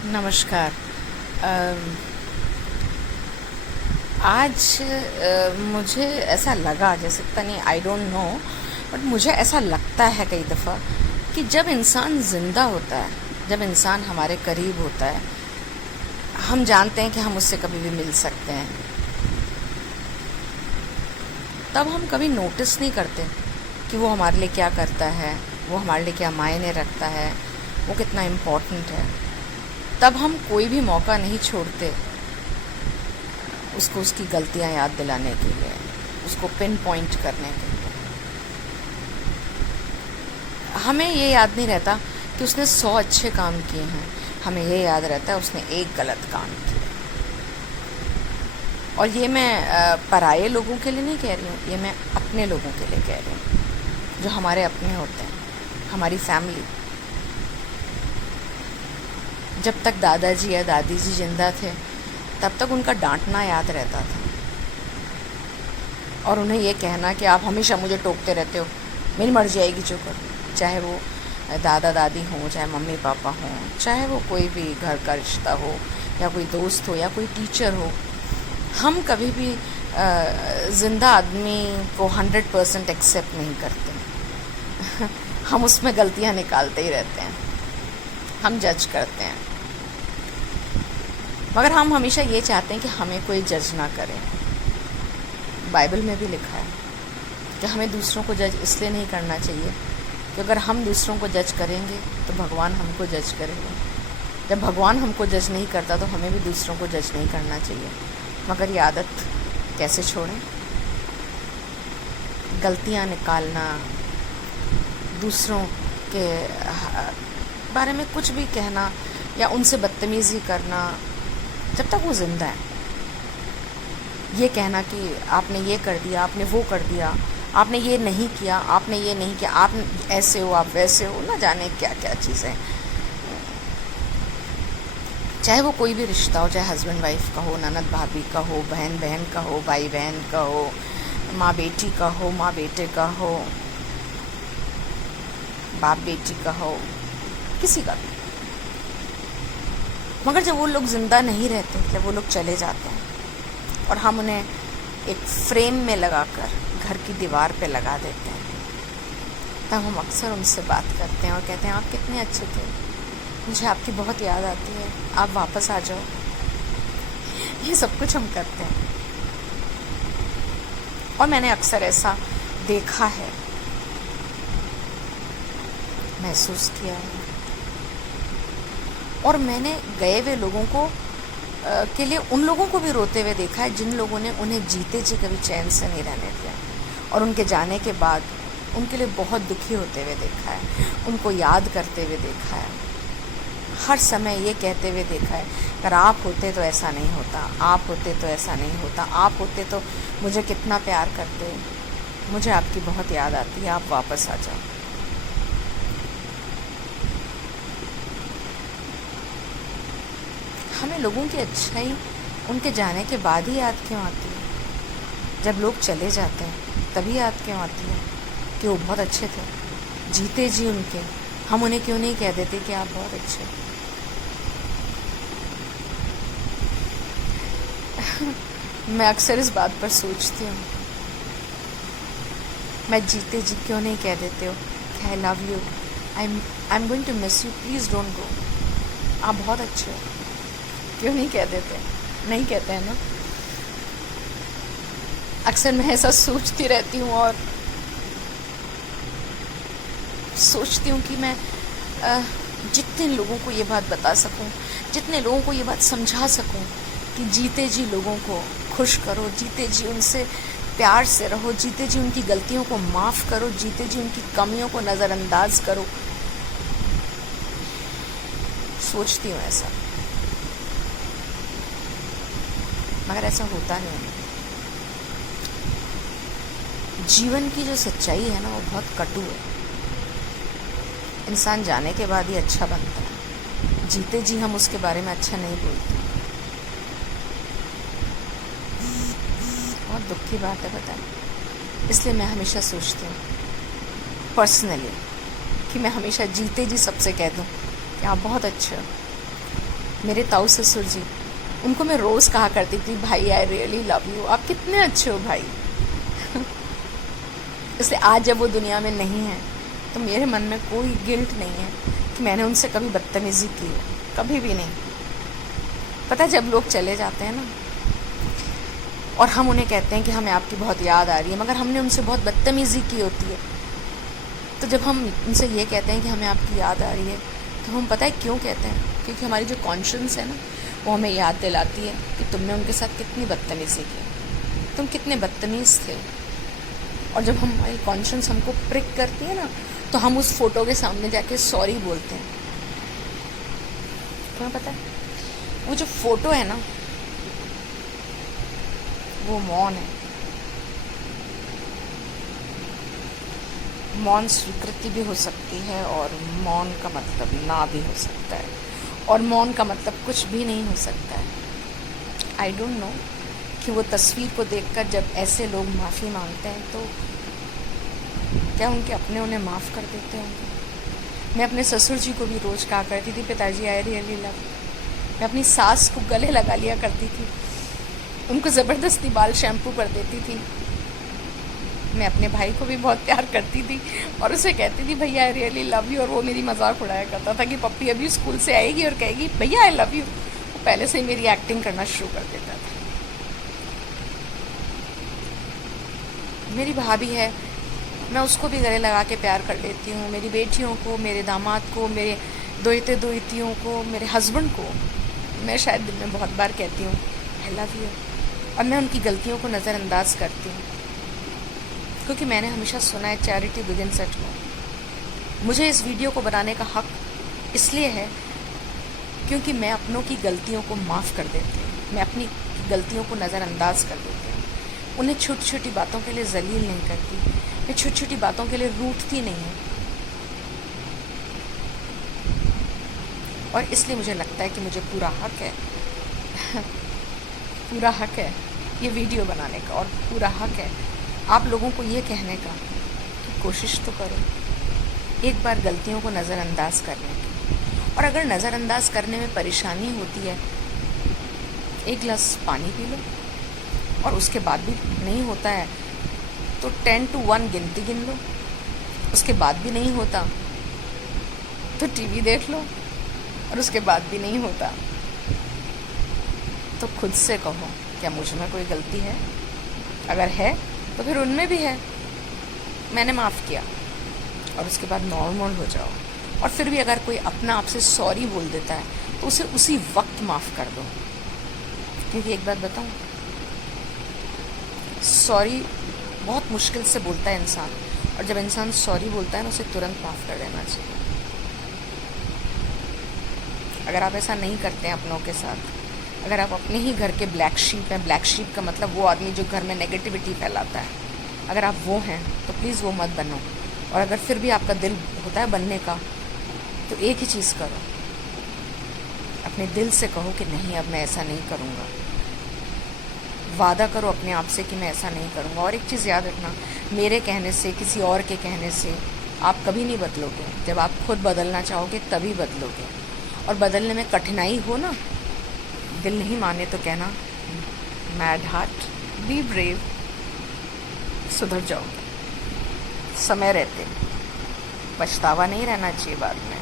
नमस्कार। आज मुझे ऐसा लगा, जैसे पता नहीं, आई डोंट नो, बट मुझे ऐसा लगता है कई दफ़ा कि जब इंसान ज़िंदा होता है, जब इंसान हमारे करीब होता है, हम जानते हैं कि हम उससे कभी भी मिल सकते हैं, तब हम कभी नोटिस नहीं करते कि वो हमारे लिए क्या करता है, वो हमारे लिए क्या मायने रखता है, वो कितना इम्पोर्टेंट है। तब हम कोई भी मौका नहीं छोड़ते उसको उसकी गलतियां याद दिलाने के लिए, उसको पिन पॉइंट करने के लिए। हमें ये याद नहीं रहता कि उसने 100 अच्छे काम किए हैं, हमें ये याद रहता है उसने एक गलत काम किया। और ये मैं पराये लोगों के लिए नहीं कह रही हूँ, ये मैं अपने लोगों के लिए कह रही हूँ, जो हमारे अपने होते हैं, हमारी फैमिली। जब तक दादाजी या दादी जी जिंदा थे, तब तक उनका डांटना याद रहता था, और उन्हें ये कहना कि आप हमेशा मुझे टोकते रहते हो, मेरी मर्जी आएगी जो करो। चाहे वो दादा दादी हों, चाहे मम्मी पापा हों, चाहे वो कोई भी घर का रिश्ता हो, या कोई दोस्त हो, या कोई टीचर हो, हम कभी भी ज़िंदा आदमी को 100% एक्सेप्ट नहीं करते। हम उसमें गलतियां निकालते ही रहते हैं, हम जज करते हैं, मगर हम हमेशा ये चाहते हैं कि हमें कोई जज ना करे। बाइबल में भी लिखा है कि हमें दूसरों को जज इसलिए नहीं करना चाहिए कि अगर हम दूसरों को जज करेंगे तो भगवान हमको जज करेंगे। जब भगवान हमको जज नहीं करता तो हमें भी दूसरों को जज नहीं करना चाहिए। मगर ये आदत कैसे छोड़ें? गलतियाँ निकालना, दूसरों के बारे में कुछ भी कहना या उनसे बदतमीज़ी करना, जब तक वो ज़िंदा है। ये कहना कि आपने ये कर दिया, आपने वो कर दिया, आपने ये नहीं किया, आपने ये नहीं किया, आप ऐसे हो, आप वैसे हो, ना जाने क्या क्या चीज़ें। चाहे वो कोई भी रिश्ता हो, चाहे हस्बैंड वाइफ का हो, ननद भाभी का हो, बहन बहन का हो, भाई बहन का हो, माँ बेटी का हो, माँ बेटे का हो, बाप बेटी का हो, किसी का भी। मगर जब वो लोग ज़िंदा नहीं रहते, जब वो लोग चले जाते हैं और हम उन्हें एक फ्रेम में लगाकर घर की दीवार पे लगा देते हैं, तब हम अक्सर उनसे बात करते हैं और कहते हैं आप कितने अच्छे थे, मुझे आपकी बहुत याद आती है, आप वापस आ जाओ। ये सब कुछ हम करते हैं, और मैंने अक्सर ऐसा देखा है, महसूस किया है, और मैंने गए हुए लोगों को के लिए उन लोगों को भी रोते हुए देखा है जिन लोगों ने उन्हें जीते जी कभी चैन से नहीं रहने दिया, और उनके जाने के बाद उनके लिए बहुत दुखी होते हुए देखा है, उनको याद करते हुए देखा है, हर समय ये कहते हुए देखा है, अगर आप होते तो ऐसा नहीं होता, आप होते तो ऐसा नहीं होता, आप होते तो मुझे कितना प्यार करते, मुझे आपकी बहुत याद आती है, आप वापस आ जाओ। हमें लोगों की अच्छाई उनके जाने के बाद ही याद क्यों आती है? जब लोग चले जाते हैं तभी याद क्यों आती है कि वो बहुत अच्छे थे, जीते जी उनके हम उन्हें क्यों नहीं कह देते कि आप बहुत अच्छे? मैं अक्सर इस बात पर सोचती हूँ, मैं जीते जी क्यों नहीं कह देते हो कि I love you, I am going to miss you, please don't go, आप बहुत अच्छे हो? क्यों नहीं कह देते? नहीं कहते हैं ना। अक्सर मैं ऐसा सोचती रहती हूँ, और सोचती हूँ कि मैं जितने लोगों को ये बात बता सकूँ, जितने लोगों को ये बात समझा सकूँ कि जीते जी लोगों को खुश करो, जीते जी उनसे प्यार से रहो, जीते जी उनकी गलतियों को माफ़ करो, जीते जी उनकी कमियों को नज़रअंदाज करो, सोचती हूँ ऐसा, मगर ऐसा होता नहीं है। जीवन की जो सच्चाई है ना, वो बहुत कटु है। इंसान जाने के बाद ही अच्छा बनता है, जीते जी हम उसके बारे में अच्छा नहीं बोलते। बहुत दुख की बात है, बताएं। इसलिए मैं हमेशा सोचती हूँ पर्सनली कि मैं हमेशा जीते जी सबसे कह दूँ कि आप बहुत अच्छे हो, मेरे ताऊ ससुर जी, उनको मैं रोज़ कहा करती थी, भाई आई रियली लव यू, आप कितने अच्छे हो भाई। इसलिए आज जब वो दुनिया में नहीं है तो मेरे मन में कोई गिल्ट नहीं है कि मैंने उनसे कभी बदतमीज़ी की हो, कभी भी नहीं। पता है, जब लोग चले जाते हैं ना और हम उन्हें कहते हैं कि हमें आपकी बहुत याद आ रही है, मगर हमने उनसे बहुत बदतमीज़ी की होती है, तो जब हम उनसे ये कहते हैं कि हमें आपकी याद आ रही है, तो हम पता है क्यों कहते हैं? क्योंकि हमारी जो कॉन्शियंस है ना, वो हमें याद दिलाती है कि तुमने उनके साथ कितनी बदतमीज़ी की, तुम कितने बदतमीज़ थे। और जब हमारी कॉन्शियंस हमको प्रिक करती है ना, तो हम उस फोटो के सामने जाके सॉरी बोलते हैं। तुम्हें पता है, वो जो फोटो है ना, वो मौन है। मौन स्वीकृति भी हो सकती है और मौन का मतलब ना भी हो सकता है, और मौन का मतलब कुछ भी नहीं हो सकता है। आई डोंट नो कि वो तस्वीर को देखकर जब ऐसे लोग माफ़ी मांगते हैं तो क्या उनके अपने उन्हें माफ़ कर देते होंगे। मैं अपने ससुर जी को भी रोज़ कहा करती थी, पिताजी आई रियली लव। मैं अपनी सास को गले लगा लिया करती थी, उनको ज़बरदस्ती बाल शैम्पू कर देती थी। मैं अपने भाई को भी बहुत प्यार करती थी और उसे कहती थी भैया आई रियली लव यू, और वो मेरी मजाक उड़ाया करता था कि पप्पी अभी स्कूल से आएगी और कहेगी भैया आई लव यू। वो पहले से ही मेरी एक्टिंग करना शुरू कर देता था। मेरी भाभी है, मैं उसको भी गले लगा के प्यार कर लेती हूँ। मेरी बेटियों को, मेरे दामाद को, मेरे दोहिते दोहितियों को, मेरे हस्बैंड को मैं शायद दिन में बहुत बार कहती हूँ आई लव यू, और मैं उनकी गलतियों को नज़रअंदाज करती हूँ, क्योंकि मैंने हमेशा सुना है चैरिटी बिगिंस एट होम। मुझे इस वीडियो को बनाने का हक इसलिए है क्योंकि मैं अपनों की गलतियों को माफ़ कर देती हूँ, मैं अपनी गलतियों को नज़रअंदाज कर देती हूँ, उन्हें छोटी छोटी बातों के लिए जलील नहीं करती, मैं छोटी छोटी बातों के लिए रूठती नहीं हूँ। और इसलिए मुझे लगता है कि मुझे पूरा हक है पूरा हक है ये वीडियो बनाने का, और पूरा हक है आप लोगों को ये कहने का कि कोशिश तो करो एक बार गलतियों को नज़रअंदाज करने की। और अगर नज़रअंदाज करने में परेशानी होती है, एक गिलास पानी पी लो, और उसके बाद भी नहीं होता है तो 10 to 1 गिनती गिन लो, उसके बाद भी नहीं होता तो टीवी देख लो, और उसके बाद भी नहीं होता तो खुद से कहो क्या मुझ में कोई गलती है? अगर है तो फिर उनमें भी है, मैंने माफ़ किया, और उसके बाद नॉर्मल हो जाओ। और फिर भी अगर कोई अपना आपसे सॉरी बोल देता है तो उसे उसी वक्त माफ़ कर दो, क्योंकि एक बात बताऊं, सॉरी बहुत मुश्किल से बोलता है इंसान, और जब इंसान सॉरी बोलता है ना, उसे तुरंत माफ़ कर देना चाहिए। अगर आप ऐसा नहीं करते हैं अपनों के साथ, अगर आप अपने ही घर के ब्लैक शीप हैं, ब्लैक शीप का मतलब वो आदमी जो घर में नेगेटिविटी फैलाता है, अगर आप वो हैं तो प्लीज़ वो मत बनो। और अगर फिर भी आपका दिल होता है बनने का, तो एक ही चीज़ करो, अपने दिल से कहो कि नहीं अब मैं ऐसा नहीं करूँगा। वादा करो अपने आप से कि मैं ऐसा नहीं करूँगा। और एक चीज़ याद रखना, मेरे कहने से, किसी और के कहने से आप कभी नहीं बदलोगे। जब आप खुद बदलना चाहोगे तभी बदलोगे। और बदलने में कठिनाई हो ना, दिल नहीं माने तो कहना मैड हार्ट बी ब्रेव, सुधर जाओगे। समय रहते पछतावा नहीं रहना चाहिए बाद में।